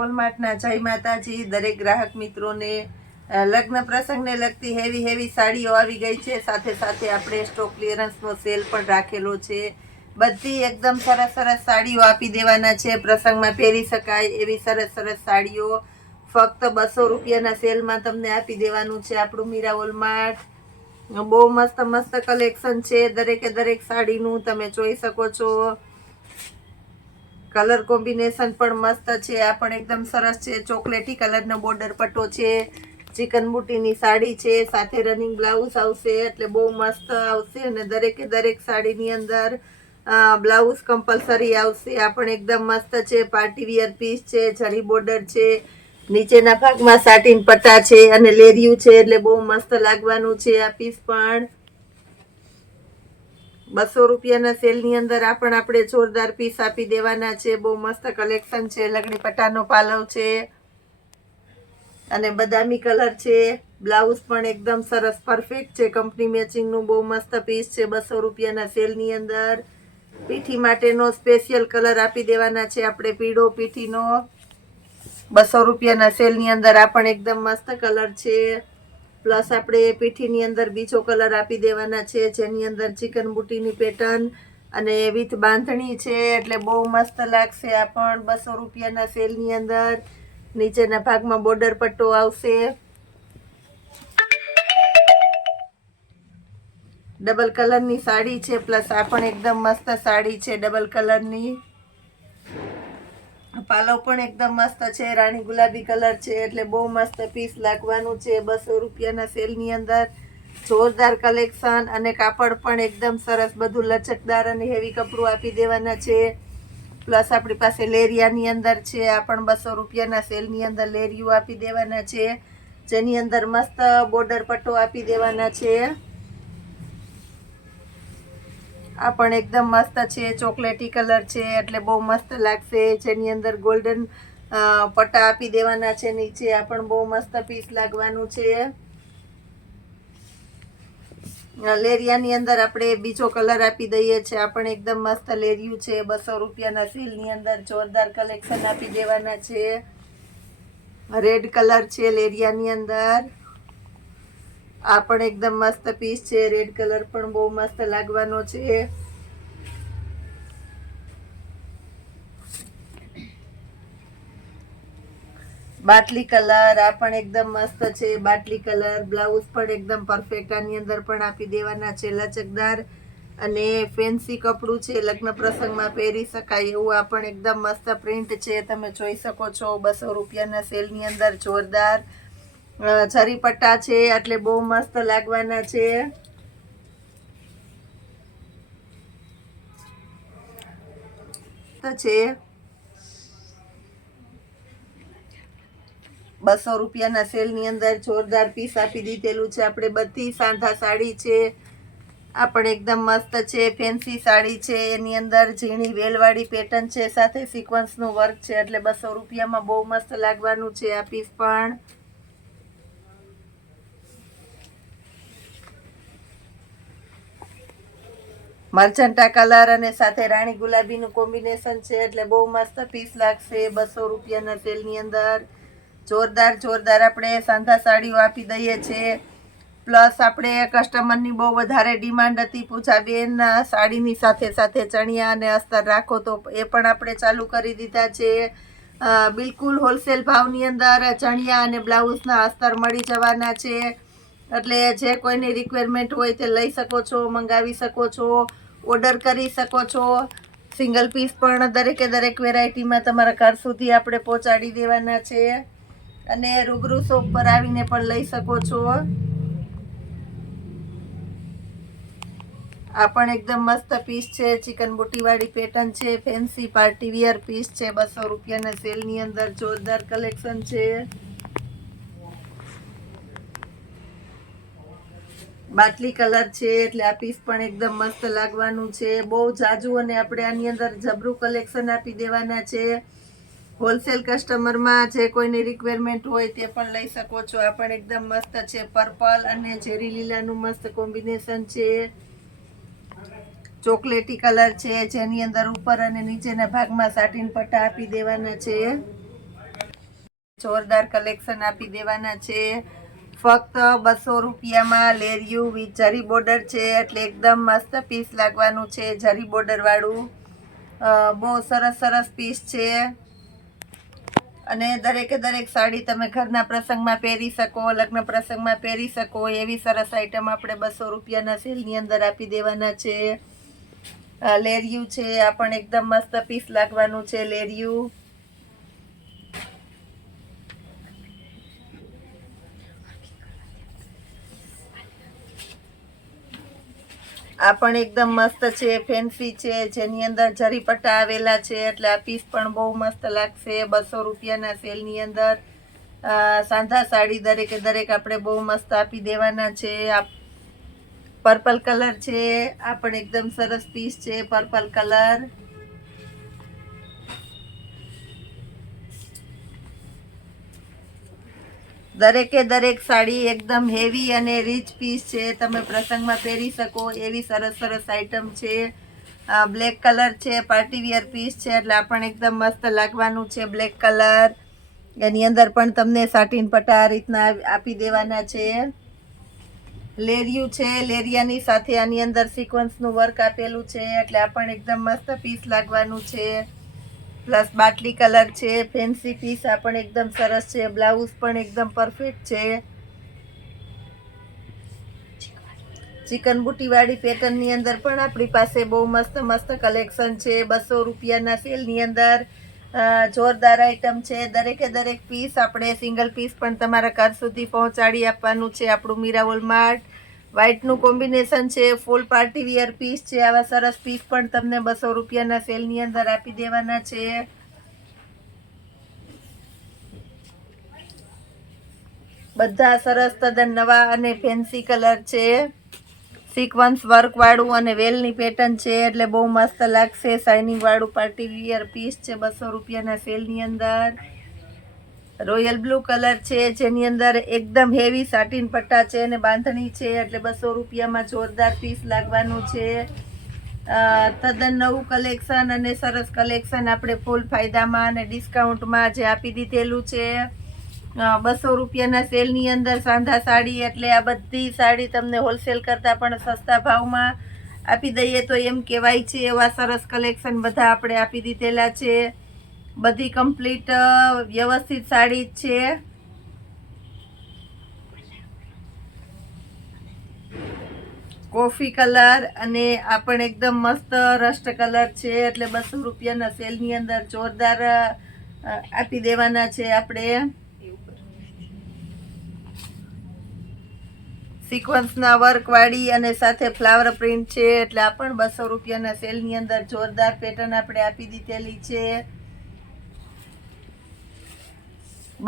વોલમાર્ટના જય માતાજી દરેક ગ્રાહક મિત્રોને લગ્ન પ્રસંગને લગતી હેવી સાડીઓ આવી ગઈ છે। સાથે સાથે આપણે સ્ટોક ક્લિયરન્સનો સેલ પણ રાખેલો છે। બધી એકદમ સરસ સાડીઓ આપી દેવાના છે। પ્રસંગમાં પહેરી શકાય એવી સરસ સાડીઓ ફક્ત 200 રૂપિયાના સેલમાં તમને આપી દેવાનું છે આપણું મીરા વોલમાર્ટ। બહુ મસ્ત કલેક્શન છે। દરેક સાડીનું તમે જોઈ શકો છો। કલર કોમ્બિનેશન પણ મસ્ત છે। આ પણ એકદમ સરસ છે। ચોકલેટી કલરનો બોર્ડર પટ્ટો છે। ચિકન બુટીની સાડી છે, સાથે રનિંગ બ્લાઉઝ આવશે, એટલે બહુ મસ્ત આવશે। અને દરેક સાડીની અંદર બ્લાઉઝ કમ્પલસરી આવશે। આ પણ એકદમ મસ્ત છે। પાર્ટી વિયર પીસ છે, જરી બોર્ડર છે, નીચેના ભાગમાં સાટીન પટ્ટા છે અને લેરિયું છે, એટલે બહુ મસ્ત લાગવાનું છે આ પીસ પણ। 200 રૂપિયાના સેલની અંદર આપણે જોરદાર પીસ આપી દેવાના છે। બહુ મસ્ત કલેક્શન છે। લગડી પટ્ટાનો પાલવ છે અને બદામી કલર છે। બ્લાઉઝ પણ એકદમ સરસ પરફેક્ટ છે। કંપની મેચિંગનું બહુ મસ્ત પીસ છે 200 રૂપિયાના સેલની અંદર। પીઠી માટેનો સ્પેશિયલ કલર આપી દેવાના છે આપણે, પીળો પીઠીનો 200 રૂપિયાના સેલની અંદર। આ પણ એકદમ મસ્ત કલર છે। પ્લસ આપણે પીઠીની અંદર બીજો કલર આપી દેવાના છે, જેની અંદર ચિકન બુટીની પેટર્ન અને વિથ બાંધણી છે, એટલે બહુ મસ્ત લાગશે। આ પણ 200 રૂપિયાના સેલની અંદર। નીચેના ભાગમાં બોર્ડર પટ્ટો આવશે। ડબલ કલરની સાડી છે, પ્લસ આ પણ એકદમ મસ્ત સાડી છે ડબલ કલરની। પાલવ પણ એકદમ મસ્ત છે, રાણી ગુલાબી કલર છે, એટલે બહુ મસ્ત પીસ લાગવાનું છે 200 રૂપિયાના સેલની અંદર। જોરદાર કલેક્શન અને કાપડ પણ એકદમ સરસ, બધું લચકદાર અને હેવી કપડું આપી દેવાના છે। પ્લસ આપણી પાસે લેરિયાની અંદર છે, આ પણ 200 રૂપિયાના સેલની અંદર લેરિયું આપી દેવાના છે, જેની અંદર મસ્ત બોર્ડર પટ્ટો આપી દેવાના છે। આ પણ એકદમ મસ્ત છે, ચોકલેટી કલર છે, એટલે બહુ મસ્ત લાગશે। જેની અંદર ગોલ્ડન પટ્ટા આપી દેવાના છે નીચે। આ પણ બહુ મસ્ત પીસ લાગવાનું છે। લેરિયાની અંદર આપણે બીજો કલર આપી દઈએ છીએ। આ પણ એકદમ મસ્ત લેરિયું છે 200 રૂપિયાના સેલની અંદર। જોરદાર કલેક્શન આપી દેવાના છે। રેડ કલર છે લેરિયાની અંદર। આ પણ એકદમ મસ્ત પીસ છે, રેડ કલર પણ બહુ મસ્ત લાગવાનો છે। બાટલી કલર, આ પણ એકદમ મસ્ત છે બાટલી કલર। બ્લાઉઝ પણ એકદમ પરફેક્ટ આની અંદર પણ આપી દેવાના છે, લચકદાર અને ફેન્સી કપડું છે, લગ્ન પ્રસંગમાં પહેરી શકાય એવું। આ પણ એકદમ મસ્ત પ્રિન્ટ છે, તમે જોઈ શકો છો 200 રૂપિયાના સેલની અંદર। જોરદાર જરી પટ્ટા છે, એટલે બહુ મસ્ત લાગવાના છે। છે 200 રૂપિયાના સેલની અંદર જોરદાર પીસ આપી દીધેલું છે આપણે। બધી સાંધા સાડી છે, આ પણ એકદમ મસ્ત છે, ફેન્સી સાડી છે, એની અંદર ઝીણી વેલવાળી પેટર્ન છે, સાથે સિક્વન્સનું વર્ક છે, એટલે 200 રૂપિયામાં બહુ મસ્ત લાગવાનું છે આ પીસ પણ। મર્ચન્ટા કલર અને સાથે રાણી ગુલાબીનું કોમ્બિનેશન છે, એટલે બહુ મસ્ત પીસ લાગશે 200 રૂપિયાના સેલની અંદર। જોરદાર આપણે સાંધા સાડીઓ આપી દઈએ છીએ। પ્લસ આપણે કસ્ટમરની બહુ વધારે ડિમાન્ડ હતી, પૂજાબેન સાડીની સાથે ચણિયા અને અસ્તર રાખો, તો એ પણ આપણે ચાલુ કરી દીધા છે। બિલકુલ હોલસેલ ભાવની અંદર ચણિયા અને બ્લાઉઝના અસ્તર મળી જવાના છે, એટલે જે કોઈની રિક્વાયરમેન્ટ હોય તે લઈ શકો છો, મંગાવી શકો છો, ઓર્ડર કરી શકો છો। સિંગલ પીસ પણ દરેક વેરાયટીમાં તમારા ઘર સુધી આપણે પહોંચાડી દેવાના છે, અને રૂબરૂ શોપ પર આવીને પણ લઈ શકો છો। આ પણ એકદમ મસ્ત પીસ છે, ચિકન બુટી વાળી પેટર્ન છે, ફેન્સી પાર્ટી વિયર પીસ છે 200 રૂપિયાના સેલની અંદર। જોરદાર કલેક્શન છે। બાટલી કલર છે, એટલે આ પીસ પણ એકદમ મસ્ત લાગવાનું છે। બહુ જાજુ અને આપણે આની અંદર જબરું કલેક્શન આપી દેવાના છે। હોલસેલ કસ્ટમરમાં જે કોઈની રિક્વાયરમેન્ટ હોય તે પણ લઈ શકો છો। આ પણ એકદમ મસ્ત છે, પર્પલ અને ઝેરી લીલાનું મસ્ત કોમ્બિનેશન છે। ચોકલેટી કલર છે, જેની અંદર ઉપર અને નીચેના ભાગમાં સાટીન પટ્ટા આપી દેવાના છે। જોરદાર કલેક્શન આપી દેવાના છે. ફક્ત 200 રૂપિયામાં લેરિયું વિથ જરી બોર્ડર છે, એટલે એકદમ મસ્ત પીસ લાગવાનું છે. જરી બોર્ડર વાળું બહુ સરસ સરસ પીસ છે. અને દરેકે દરેક સાડી તમે ઘરના પ્રસંગમાં પહેરી શકો, લગ્ન પ્રસંગમાં પહેરી શકો એવી સરસ આઈટમ આપણે 200 રૂપિયાના સેલની અંદર આપી દેવાના છે. લેરિયું છે, આ પણ એકદમ મસ્ત પીસ લાગવાનું છે. લેરિયું આ પણ એકદમ મસ્ત છે, ફેન્સી છે, જેની અંદર જરી પટ્ટા આવેલા છે, એટલે આ પીસ પણ બહુ મસ્ત લાગશે 200 રૂપિયાના સેલની અંદર. સાંધા સાડી દરેકે દરેક આપણે બહુ મસ્ત આપી દેવાના છે. આ પર્પલ કલર છે, આ પણ એકદમ સરસ પીસ છે. પર્પલ કલર દરેકે દરેક સાડી એકદમ હેવી અને રીચ પીસ છે, તમે પ્રસંગમાં પહેરી શકો એવી સરસ સરસ આઈટમ છે. બ્લેક કલર છે, પાર્ટી વિયર પીસ છે, એટલે આ પણ એકદમ મસ્ત લાગવાનું છે. બ્લેક કલર એની અંદર પણ તમને સાટીન પટ્ટા આ રીતના આપી દેવાના છે. લેરિયું છે, લેરિયાની સાથે આની અંદર સિક્વન્સનું વર્ક આપેલું છે, એટલે આ પણ એકદમ મસ્ત પીસ લાગવાનું છે. પ્લસ બાટલી કલર છે, ફેન્સી પીસ આ પણ એકદમ સરસ છે. બ્લાઉઝ પણ એકદમ પરફેક્ટ છે. ચિકન બુટી વાળી પેટર્નની અંદર પણ આપણી પાસે બહુ મસ્ત મસ્ત કલેક્શન છે. 200 રૂપિયાના સેલની અંદર જોરદાર આઈટમ છે. દરેકે દરેક પીસ આપણે સિંગલ પીસ પણ તમારા ઘર સુધી પહોંચાડી આપવાનું છે. આપણું મીરાવોલ માર્ટ વ્હાઇટનું કોમ્બિનેશન છે, ફૂલ પાર્ટી વિયર પીસ છે. આવા સરસ પીસ પણ તમને 200 રૂપિયાના સેલની અંદર આપી દેવાના છે. બધા સરસ તદ્દન નવા અને ફેન્સી કલર છે. સિક્વન્સ વર્ક વાળું અને વેલની પેટર્ન છે, એટલે બહુ મસ્ત લાગશે. શાઇનિંગ વાળું પાર્ટી વિયર પીસ છે 200 રૂપિયાના સેલની અંદર. રોયલ બ્લુ કલર છે, જેની અંદર એકદમ હેવી સાટીન પટ્ટા છે અને બાંધણી છે, એટલે 200 રૂપિયામાં જોરદાર પીસ લાગવાનું છે. તદ્દન નવું કલેક્શન અને સરસ કલેક્શન આપણે ફૂલ ફાયદામાં અને ડિસ્કાઉન્ટમાં જે આપી દીધેલું છે. 200 રૂપિયાના સેલની અંદર સાંધા સાડી, એટલે આ બધી સાડી તમને હોલસેલ કરતાં પણ સસ્તા ભાવમાં આપી દઈએ તો એમ કહેવાય છે. એવા સરસ કલેક્શન બધા આપણે આપી દીધેલા છે. બધી કમ્પ્લીટ વ્યવસ્થિત સાડી છે. કોફી કલર અને આ પણ એકદમ મસ્ત રસ્ટ કલર છે, એટલે 200 રૂપિયાના સેલની અંદર જોરદાર આપી દેવાના છે. આપણે સિક્વન્સના વર્ક વાળી અને સાથે ફ્લાવર પ્રિન્ટ છે, એટલે આ પણ 200 રૂપિયાના સેલની અંદર જોરદાર પેટર્ન આપણે આપી દીધેલી છે.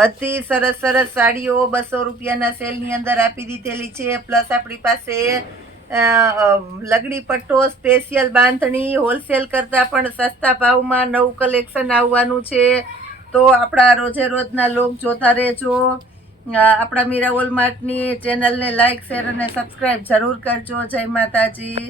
બધી સરસ સરસ સાડીઓ 200 રૂપિયાના સેલની અંદર આપી દીધેલી છે. પ્લસ આપણી પાસે લગડી પટ્ટો સ્પેશિયલ બાંધણી હોલસેલ કરતાં પણ સસ્તા ભાવમાં નવું કલેક્શન આવવાનું છે. તો આપણા રોજે રોજના લોક જોતા રહેજો. આપણા મીરા વોલમાર્ટની ચેનલને લાઇક, શેર અને સબસ્ક્રાઈબ જરૂર કરજો. જય માતાજી.